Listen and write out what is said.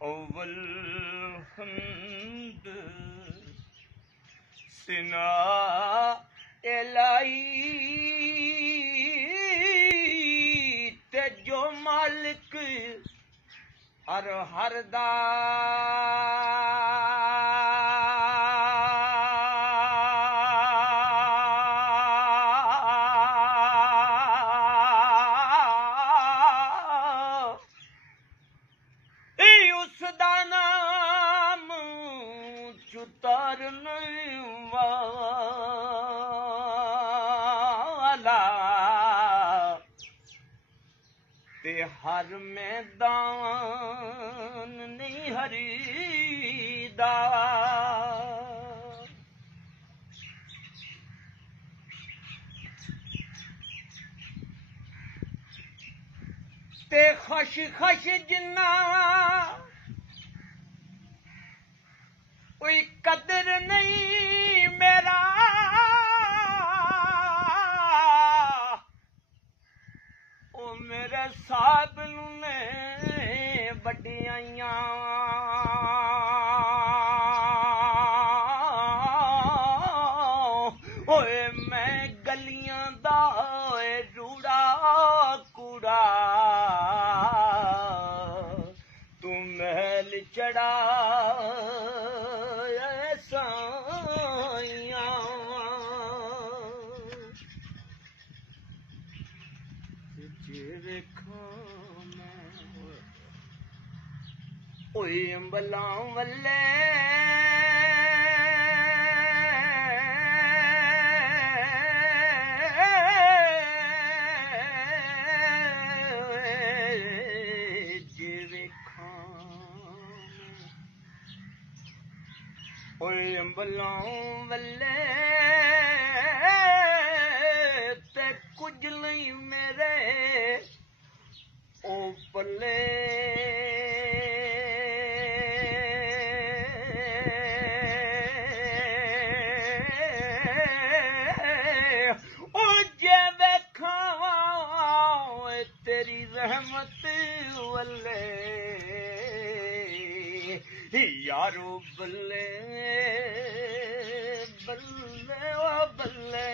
अव्वल हमद सिना एलाई ते जो मालिक हर दा उसदा नाम चुतारन वाला ते हर मैदान नहीं हरीदा ते खश खश जिन्ना कोई कदर नहीं मेरा ओ मेरे साहब ने बड़ियां ओए मैं गलियां दा रूड़ा कूड़ा तू महल चढ़ा ओए अंबला वल्ले ओए अंबला वल्ले ते कुछ नहीं मेरे ओ पल्ले तेरी रहमत वल्ले यारो बल्ले बल्ले ओ बल्ले